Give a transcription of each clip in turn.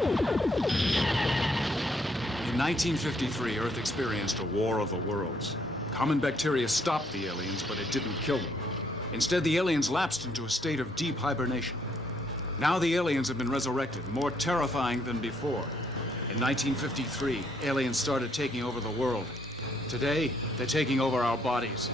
In 1953, Earth experienced a war of the worlds. Common bacteria stopped the aliens, but it didn't kill them. Instead, the aliens lapsed into a state of deep hibernation. Now the aliens have been resurrected, more terrifying than before. In 1953, aliens started taking over the world. Today, they're taking over our bodies.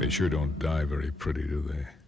They sure don't die very pretty, do they?